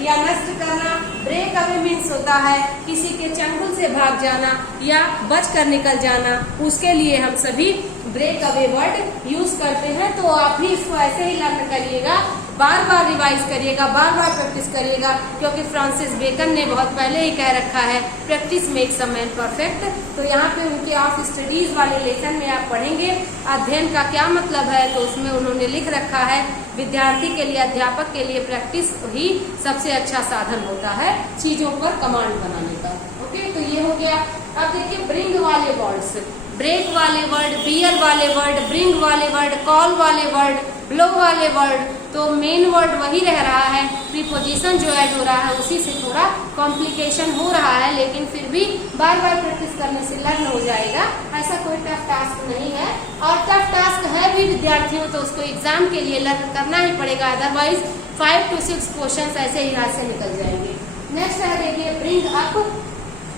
या नष्ट करना, ब्रेक अवे मीन्स होता है किसी के चंगुल से भाग जाना या बच कर निकल जाना, उसके लिए हम सभी ब्रेक अवे वर्ड यूज करते हैं। तो आप भी इसको ऐसे ही लर्न करिएगा, बार बार रिवाइज करिएगा, बार बार प्रैक्टिस करिएगा, क्योंकि फ्रांसिस बेकन ने बहुत पहले ही कह रखा है practice makes a man perfect. तो यहाँ पे उनके ऑफ स्टडीज वाले लेसन में आप पढ़ेंगे अध्ययन का क्या मतलब है, तो उसमें उन्होंने लिख रखा है विद्यार्थी के लिए, अध्यापक के लिए प्रैक्टिस ही सबसे अच्छा साधन होता है चीजों पर कमांड बनाने का। ओके, तो ये हो गया। अब देखिए ब्रिंग वाले वर्ड्स, ब्रेक वाले वर्ड, बियर वाले वर्ड, ब्रिंग वाले वर्ड, कॉल वाले वर्ड, ब्लो वाले वर्ड, तो मेन वर्ड वही रह रहा है, प्रीपोजिशन जो ऐड हो रहा है उसी से थोड़ा कॉम्प्लिकेशन हो रहा है, लेकिन फिर भी बार बार प्रैक्टिस करने से लर्न हो जाएगा, ऐसा कोई टफ टास्क नहीं है। और टफ टास्क है भी विद्यार्थियों तो उसको एग्जाम के लिए लर्न करना ही पड़ेगा, अदरवाइज 5 to 6 क्वेश्चन ऐसे ही हाथ से निकल जाएंगे। नेक्स्ट है देखिए ब्रिंग अप,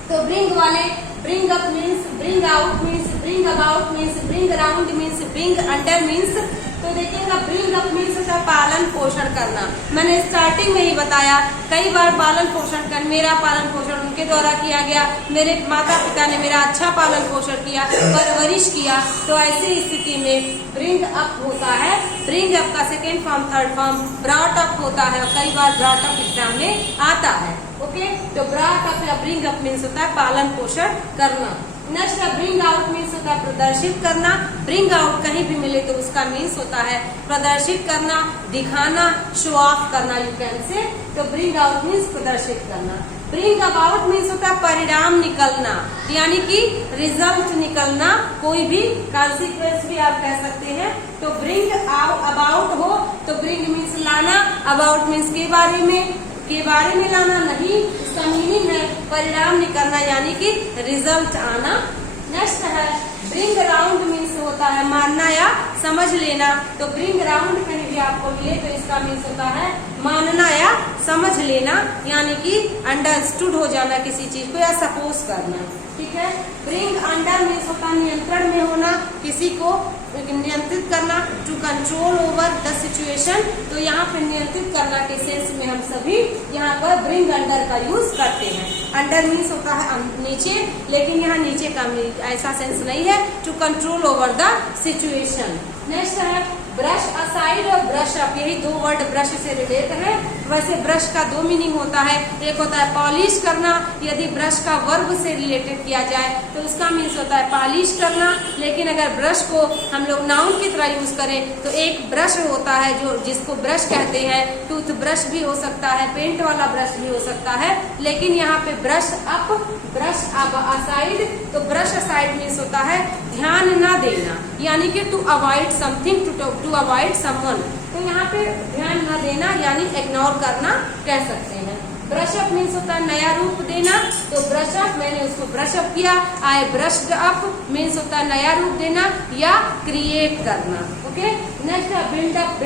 तो ब्रिंग वाले bring up means bring out means bring about means bring around means bring under means. तो देखिएगा ब्रिंग अप मीन्स होता है पालन पोषण करना। मैंने स्टार्टिंग में ही बताया कई बार पालन पोषण कर, मेरा पालन पोषण उनके द्वारा किया गया, मेरे माता पिता ने मेरा अच्छा पालन पोषण किया, परवरिश किया, तो ऐसी स्थिति में ब्रिंग अप होता है। ब्रिंग अप का second form third form brought up होता है, और कई बार ब्रॉट अप एग्जाम में आता है। ओके, तो ब्रॉट अप या ब्रिंग अप मीन्स होता है पालन पोषण करना। नेक्स्ट है ब्रिंग आउट मीन्स होता है प्रदर्शित करना। ब्रिंग आउट कहीं भी मिले तो उसका मीन्स होता है प्रदर्शित करना, दिखाना, शो ऑफ करना, यू कैन से। तो ब्रिंग आउट मीन्स प्रदर्शित करना। ब्रिंग अबाउट मीन्स होता है परिणाम निकलना, यानी कि रिजल्ट निकलना, कोई भी कॉन्सिक्वेंस भी आप कह सकते हैं। तो ब्रिंग अबाउट हो तो ब्रिंग मीन्स लाना, अबाउट मीन्स के बारे में लाना नहीं, इसका मीनिंग है परिणाम निकलना यानी कि रिजल्ट आना। नेक्स्ट है ब्रिंग अराउंड मीन्स होता है मानना या समझ लेना। तो ब्रिंग अराउंड कहीं भी आपको मिले तो इसका मीन्स होता है मानना या समझ लेना, यानी कि अंडरस्टूड हो जाना किसी चीज को या सपोज करना। ठीक है, ब्रिंग अंडर मीन्स होता है नियंत्रण में होना, किसी को नियंत्रित करना, to control over the situation. तो यहाँ पे नियंत्रित करना के सेंस में हम सभी यहाँ पर ब्रिंग अंडर का यूज करते हैं। अंडर मीन्स होता है नीचे, लेकिन यहाँ नीचे का ऐसा सेंस नहीं है, to control over the situation. Next है ब्रश असाइड और ब्रश अप, यही दो वर्ड ब्रश से रिलेट है। वैसे ब्रश का दो मीनिंग होता है, एक होता है पॉलिश करना, यदि ब्रश का वर्ब से रिलेटेड किया जाए तो उसका मीन्स होता है पॉलिश करना, लेकिन अगर ब्रश को हम लोग नाउन की तरह यूज करें तो एक ब्रश होता है जो जिसको ब्रश कहते हैं, टूथ ब्रश भी हो सकता है, पेंट वाला ब्रश भी हो सकता है, लेकिन यहाँ पे ब्रश अप, ब्रश असाइड। तो ब्रश असाइड मीन्स होता है ध्यान न देना, यानी कि to avoid something, to avoid someone. तो यहाँ पे ध्यान न देना यानी इग्नोर करना कह सकते हैं। ब्रश अप मीन्स होता है नया रूप देना, तो ब्रश अप मैंने उसको ब्रश अप किया, आई ब्रश्ड अप मीन्स होता है नया रूप देना या क्रिएट करना। ओके, नेक्स्ट है build up,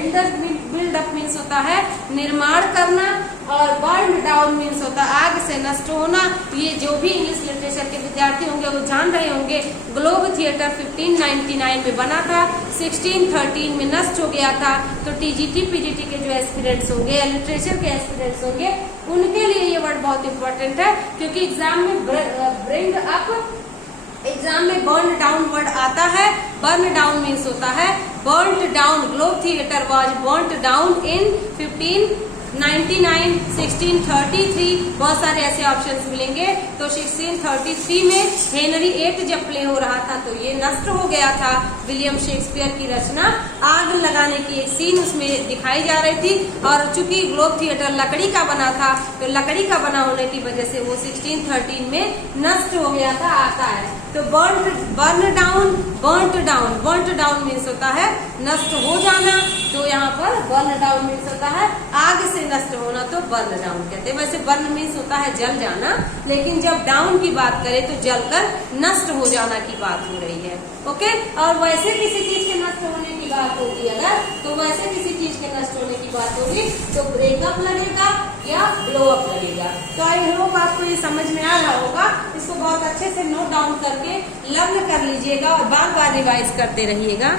build up means होता है निर्माण करना, और बर्न डाउन मीन्स होता है आग से नष्ट होना। ये जो भी इंग्लिश लिटरेचर के विद्यार्थी होंगे वो जान रहे होंगे। ग्लोब थिएटर 1599 में बना था, 1613 में नष्ट हो गया था। तो टीजीटी पीजीटी के जो एस्पिरेंट्स होंगे या लिटरेचर के एस्पिरेंट्स होंगे उनके लिए ये वर्ड बहुत इंपॉर्टेंट है, क्योंकि एग्जाम में ब्रिंग अप, एग्जाम में बर्न डाउन वर्ड आता है। बर्न डाउन मीन्स होता है burned down. Globe theatre was burned down in 1599, 1633, बहुत सारे ऐसे ऑप्शंस मिलेंगे। तो 1633 में हेनरी VIII जब प्ले हो रहा था तो ये नष्ट हो गया था। विलियम शेक्सपियर की रचना आग लगाने की एक सीन उसमें दिखाई जा रही थी, और चूंकि ग्लोब थिएटर लकड़ी का बना था तो लकड़ी का बना होने की वजह से वो 1613 में नष्ट हो गया था, आता है। तो burn down, burnt down means होता है नष्ट हो जाना। तो यहाँ पर बर्न डाउन मीन्स होता है आग से नष्ट होना, तो बर्न डाउन कहते हैं। वैसे बर्न मीन्स होता है जल जाना, लेकिन जब डाउन की बात करें तो जलकर नष्ट हो जाना की बात हो रही है। ओके, और वैसे किसी चीज के नष्ट होने की बात होगी अगर, तो वैसे किसी चीज के नष्ट होने की बात होगी तो ब्रेकअप लगेगा या ब्लो अप लगेगा। तो आई होप आपको ये समझ में आ रहा होगा। इसको बहुत अच्छे से नोट डाउन करके लर्न कर लीजिएगा और बार बार रिवाइज करते रहिएगा।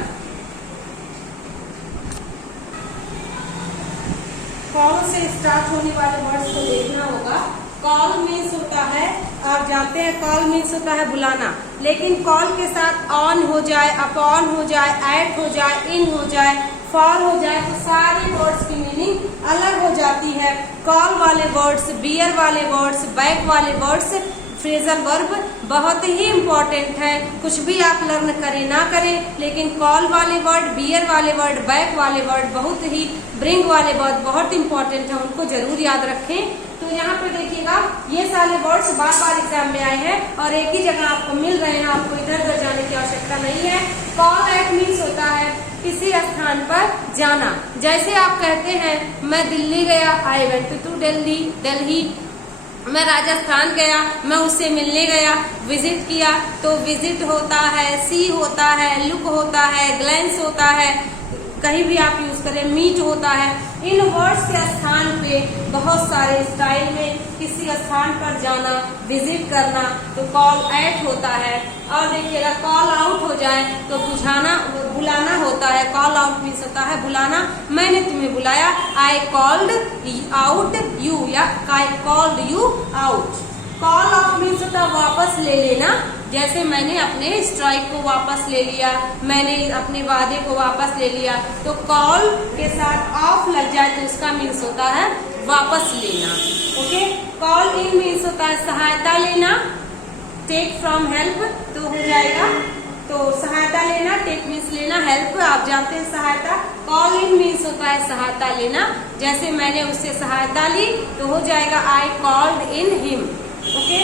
कॉल से स्टार्ट होने वाले वर्ड्स को देखना होगा। कॉल मीन्स होता है, आप जानते हैं कॉल मीन्स होता है बुलाना, लेकिन कॉल के साथ ऑन हो जाए, अपॉन हो जाए, एट हो जाए, इन हो जाए, फॉर हो जाए, तो सारे वर्ड्स की मीनिंग अलग हो जाती है। कॉल वाले वर्ड्स, बियर वाले वर्ड्स, बैक वाले वर्ड्स, फ्रेजल वर्ब बहुत ही इम्पोर्टेंट है। कुछ भी आप लर्न करें ना करें, लेकिन कॉल वाले वर्ड, बियर वाले वर्ड, बैक वाले वर्ड बहुत ही, ब्रिंग वाले वर्ड बहुत इम्पोर्टेंट है, उनको जरूर याद रखें। तो यहाँ पे देखिएगा ये सारे वर्ड्स बार बार एग्जाम में आए हैं और एक ही जगह आपको मिल रहे हैं, आपको इधर उधर जाने की आवश्यकता नहीं है। कॉल एट मीन्स होता है किसी स्थान पर जाना। जैसे आप कहते हैं मैं दिल्ली गया, आई वेंट टू दिल्ली। मैं राजस्थान गया, मैं उससे मिलने गया, विजिट किया। तो विजिट होता है, सी होता है, लुक होता है, ग्लैंस होता है, कहीं भी आप यूज करें, मीट होता है। इन वर्ड्स के स्थान पे बहुत सारे स्टाइल में किसी स्थान पर जाना, विजिट करना, तो कॉल एट होता है। और देखिएगा कॉल आउट हो जाए तो बुलाना होता है। कॉल आउट मीन्स होता है बुलाना। मैंने तुम्हें बुलाया, आई कॉल्ड आउट यू, या I called you out. Call out means होता है वापस ले लेना। जैसे मैंने अपने स्ट्राइक को वापस ले लिया, मैंने अपने वादे को वापस ले लिया। तो कॉल के साथ ऑफ लग जाए तो इसका मीन्स होता है वापस लेना। ओके, कॉल इन मीन्स होता है सहायता लेना। टेक फ्रॉम हेल्प तो हो जाएगा, तो सहायता लेना, टेक मीन्स लेना, हेल्प आप जानते हैं सहायता। कॉल इन मीन्स होता है सहायता लेना। जैसे मैंने उससे सहायता ली तो हो जाएगा I called in him. Okay,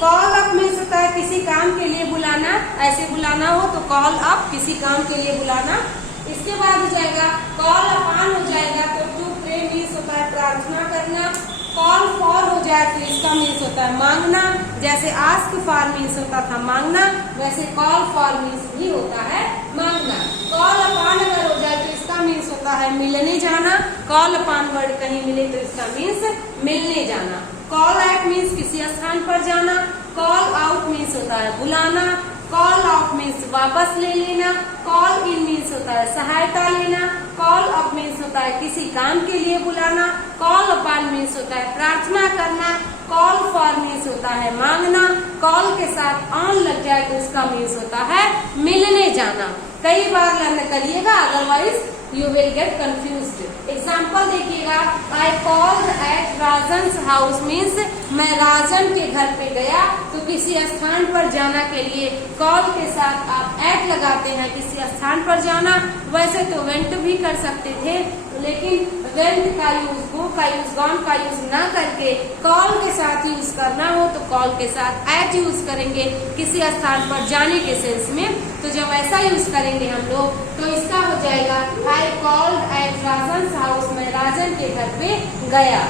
call up means होता है किसी काम के लिए बुलाना। ऐसे बुलाना हो तो कॉल अप, किसी काम के लिए बुलाना। इसके बाद हो जाएगा कॉल अपॉन हो जाएगा तो टू प्रे मीन्स होता है प्रार्थना करना। कॉल फॉर हो जाए तो इसका मीन्स होता है मांगना। जैसे आस्क फॉर मीन्स होता था मांगना, वैसे कॉल फॉर मीन्स भी होता है मांगना। कॉल अपॉन अगर हो जाए तो इसका मीन्स होता है मिलने जाना। कॉल अपॉन वर्ड कहीं मिले तो इसका मीन्स मिलने जाना। कॉल एट मीन्स किसी स्थान पर जाना। कॉल आउट मीन्स होता है बुलाना। कॉल आउट मीन्स वापस ले लेना। कॉल इन मीन्स होता है सहायता लेना। कॉल अप मीन्स होता है किसी काम के लिए बुलाना। कॉल अपॉन मीन्स होता है प्रार्थना करना। कॉल फॉर मीन्स होता है मांगना। कॉल के साथ ऑन लग जाए तो इसका मीन्स होता है मिलने जाना। कई बार लर्न करिएगा, otherwise you will get confused. Example देखिएगा, I called at Rajan's house means मैं राजन के घर पे गया। तो किसी स्थान पर जाना के लिए कॉल के साथ आप एट लगाते हैं, किसी स्थान पर जाना। वैसे तो वेंट भी कर सकते थे, लेकिन वेंट का यूज, गो का यूज, गॉन का यूज ना करके कॉल के साथ यूज करना हो तो कॉल के साथ एट यूज करेंगे किसी स्थान पर जाने के सेंस में। तो जब ऐसा यूज करेंगे हम लोग तो इसका हो जाएगा आई कॉल्ड एट राजन्स हाउस, मैं राजन के घर पे गया।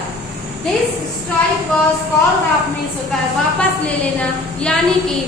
This strike was called up means होता है वापस ले लेना, यानी कि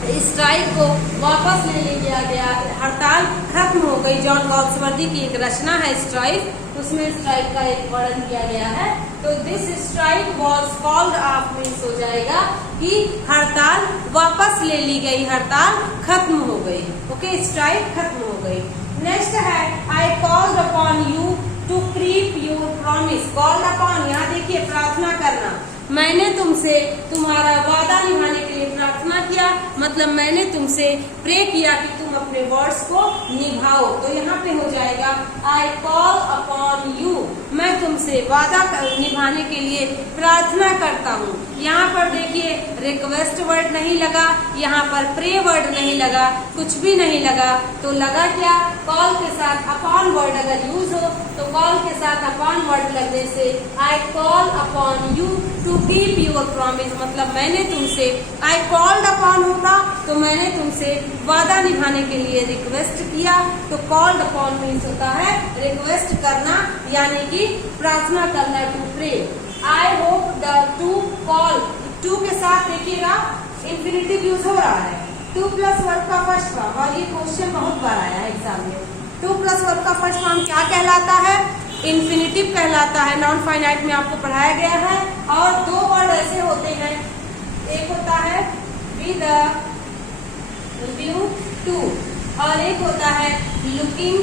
स्ट्राइक को वापस ले लिया गया, हड़ताल खत्म हो गई। जॉन गॉल्सवर्दी की एक रचना है स्ट्राइक, उसमें स्ट्राइक का एक वर्णन किया गया है। तो this strike was called off means हो जाएगा कि हड़ताल वापस ले ली गई, हड़ताल खत्म हो गई। ओके, स्ट्राइक खत्म हो गई। नेक्स्ट है I called upon you to keep your promise. Called upon, यहाँ देखिए प्रार्थना करना, मैंने तुमसे तुम्हारा वादा निभाने के लिए प्रार्थना किया, मतलब मैंने तुमसे प्रे किया कि तुम अपने वर्ड्स को निभाओ। तो यहाँ पे हो जाएगा आई कॉल अपॉन यू, मैं तुमसे वादा निभाने के लिए प्रार्थना करता हूँ। यहाँ पर देखिए रिक्वेस्ट वर्ड नहीं लगा, यहाँ पर प्रे वर्ड नहीं लगा, कुछ भी नहीं लगा। तो लगा क्या, कॉल के साथ अपॉन वर्ड अगर यूज हो तो कॉल के साथ अपॉन वर्ड लगने से I call upon you to keep your promise, मतलब मैंने तुमसे, आई कॉल्ड अपॉन होता तो मैंने तुमसे वादा निभाने के लिए रिक्वेस्ट किया। तो कॉल्ड अपॉन मीन्स होता है रिक्वेस्ट करना, यानी कि प्रार्थना करना, to pray. I hope the to call, to के साथ देखिएगा इंफिनिटिव यूज हो रहा है, टू प्लस वर्ब का फर्स्ट फॉर्म, और ये क्वेश्चन बहुत बार आया है एग्जाम में। टू प्लस वर्ब का फर्स्ट फॉर्म क्या कहलाता है, इन्फिनिटिव कहलाता है। नॉन फाइनाइट में आपको पढ़ाया गया है। और दो वर्ड ऐसे होते हैं, एक होता है विद व्यू टू और एक होता है लुकिंग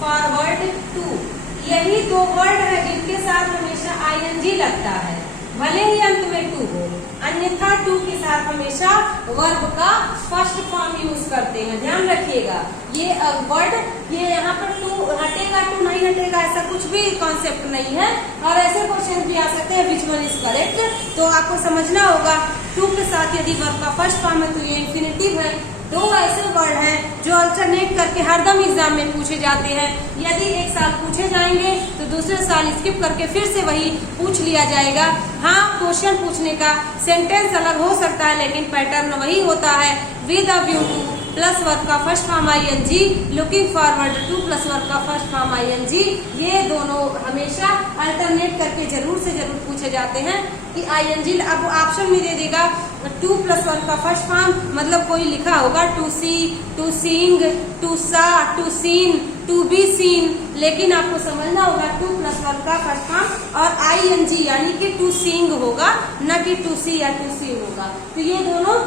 फॉरवर्ड टू। यही दो वर्ड है जिनके साथ हमेशा आईएनजी लगता है, भले ही अंत में टू हो, अन्यथा टू के साथ हमेशा वर्ब का फर्स्ट फॉर्म यूज करते हैं। ध्यान रखिएगा, ये वर्ड, ये यहाँ पर टू हटेगा, टू नहीं हटेगा, ऐसा कुछ भी कॉन्सेप्ट नहीं है। और ऐसे क्वेश्चन भी आ सकते हैं विच वन इज करेक्ट, तो आपको समझना होगा टू के साथ यदि वर्ब का फर्स्ट फॉर्म है तो ये इंफिनिटिव है। दो ऐसे वर्ड हैं जो अल्टरनेट करके हरदम एग्जाम में पूछे जाते हैं। यदि एक साल पूछे जाएंगे तो दूसरे साल स्किप करके फिर से वही पूछ लिया जाएगा। हाँ, क्वेश्चन पूछने का सेंटेंस अलग हो सकता है लेकिन पैटर्न वही होता है, with a view to plus verb का first form ING, looking forward to plus verb का फर्स्ट फॉर्म आईएनजी। ये दोनों हमेशा अल्टरनेट करके जरूर से जरूर पूछे जाते हैं कि आईएनजी। अब ऑप्शन में दे देगा टू प्लस वर्ब का फर्स्ट फॉर्म, मतलब कोई लिखा होगा to see, to seeing, to saw, to seen, to be seen, लेकिन आपको समझना होगा टू प्लस वर्ब का फर्स्ट फॉर्म और आईएनजी यानी कि टू सींग होगा, न कि टू सी या टू सीन होगा। तो ये दोनों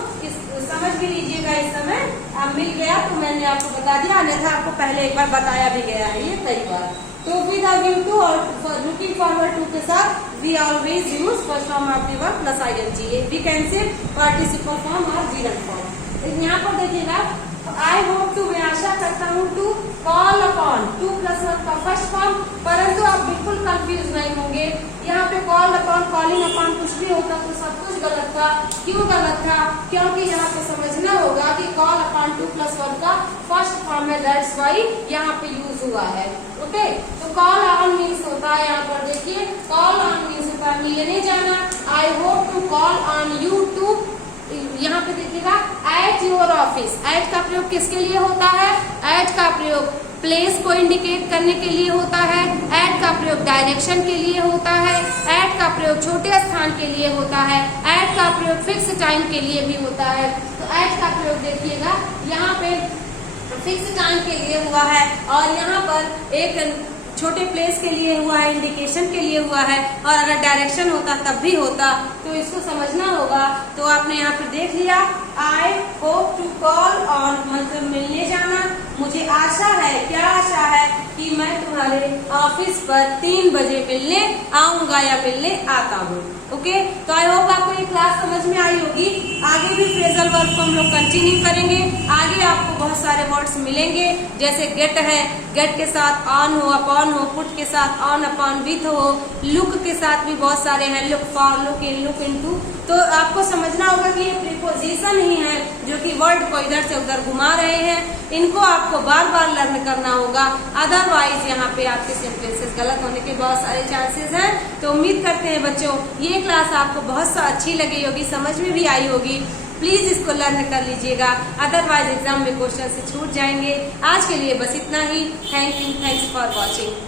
समझ भी लीजिएगा। इस समय अब मिल गया तो मैंने आपको बता दिया, अन्यथा आपको पहले एक बार बताया भी गया है ये कई बार। तो विद अ व्यू टू और लुकिंग फॉरवर्ड टू के साथ we always use first form of the verb plus ING. We can say participle form और जीरन फॉर्म। यहाँ पर देखिएगा आई होप टू, मैं आशा करता हूँ, to call upon, to plus verb का फर्स्ट फॉर्म। परंतु आप बिल्कुल कंफ्यूज नहीं होंगे, यहाँ पे कॉल अपॉन, कॉलिंग अपॉन कुछ भी होता तो सब कुछ गलत था। क्यों गलत था, क्योंकि यहाँ पे समझना होगा कि call upon to plus verb का फर्स्ट फॉर्म है, दैट्स व्हाई यहाँ पे यूज हुआ है। ओके, तो कॉल ऑन मीन्स होता है, यहाँ पर देखिए कॉल ऑन मीन्स होता है मिलने जाना। I hope to call on you to, यहाँ पे देखिएगा एट योर ऑफिस। एट का प्रयोग किसके लिए होता है, एट का प्रयोग प्लेस को इंडिकेट करने के लिए होता है, एट का प्रयोग डायरेक्शन के लिए होता है, एट का प्रयोग छोटे स्थान के लिए होता है, एट का प्रयोग फिक्स टाइम के लिए भी होता है। तो एट का प्रयोग देखिएगा यहाँ पे फिक्स टाइम के लिए हुआ है और यहाँ पर एक छोटे प्लेस के लिए हुआ है, इंडिकेशन के लिए हुआ है, और अगर डायरेक्शन होता तब भी होता। तो इसको समझना होगा। तो आपने यहाँ पर देख लिया I hope to call on, मतलब मिलने जाना। मुझे आशा है, क्या आशा है कि मैं तुम्हारे ऑफिस पर 3 बजे मिलने आऊंगा या मिलने आता हूँ। ओके, तो आई होप आपको ये क्लास समझ में आई होगी। आगे भी फ्रेजल वर्ब को हम लोग कंटिन्यू करेंगे। आगे आपको बहुत सारे वर्ड्स मिलेंगे, जैसे गेट है, गेट के साथ ऑन हो, अपॉन हो, पुट के साथ ऑन अपॉन विथ हो, लुक के साथ भी बहुत सारे हैं, look for, look in, look into. तो आपको समझना होगा कि ये प्रीपोजिशन ही है जो कि वर्ड को इधर से उधर घुमा रहे हैं। इनको आपको बार बार लर्न करना होगा, अदरवाइज यहाँ पे आपके सेंटेंसेस गलत होने के बहुत सारे चांसेस हैं। तो उम्मीद करते हैं बच्चों ये क्लास आपको बहुत अच्छी लगी होगी, समझ में भी आई होगी। प्लीज इसको लर्न कर लीजिएगा, अदरवाइज एग्जाम में क्वेश्चन से छूट जाएंगे। आज के लिए बस इतना ही। Thank you, thanks for watching.